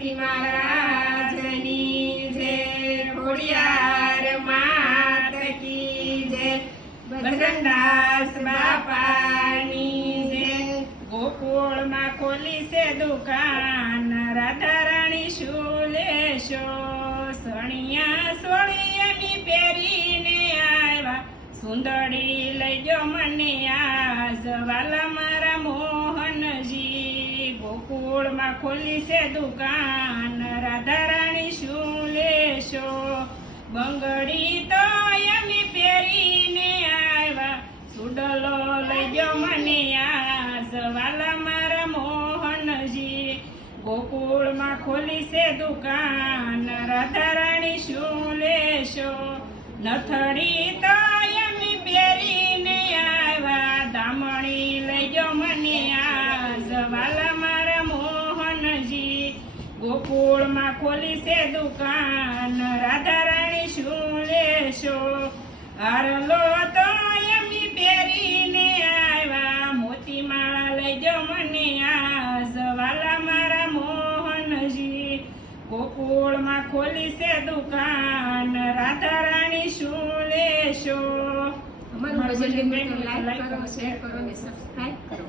ગણપતિ મહારાજની જય, ખોડિયાર માત કી જય, બજરંગદાસ બાપાની જય. ગોકુળમાં ખોલી છે દુકાન, રાધા રાણી શું લેશો? સણિયા સોળિયાની પહેરીને આવ્યા, સુંદરી લઈ ગયો મને આજ, વાલા મારા મોહનજી. ગોકુળમાં ખોલી છે દુકાન, રાધા રાણી શું લેશો? બંગડી તો અમે પહેરીને આવ્યા, સુડલો લઈ ગયો મને આજ, વાલા મારા મોહનજી. ગોકુળમાં ખોલી છે દુકાન, રાધા રાણી શું લેશો? નથડી તો અમે પહેરીને આવ્યા, દામણી લઈ ગયો મને આજ, વાલા મારા મોહનજી. ગોકુળમાં ખોલી છે દુકાન, રાધા રાણી શું લેશો? હારલો તો અમે પહેરીને આવ્યા, મોતી માળા લઈ ગયો મને આજ, વાલા મારા મોહનજી. ગોકુળમાં ખોલી છે દુકાન, રાધા રાણી શું લેશો? અમારું ભજન ગમે તો લાઈક કરો, શેર કરો અને સબસ્ક્રાઇબ કરો.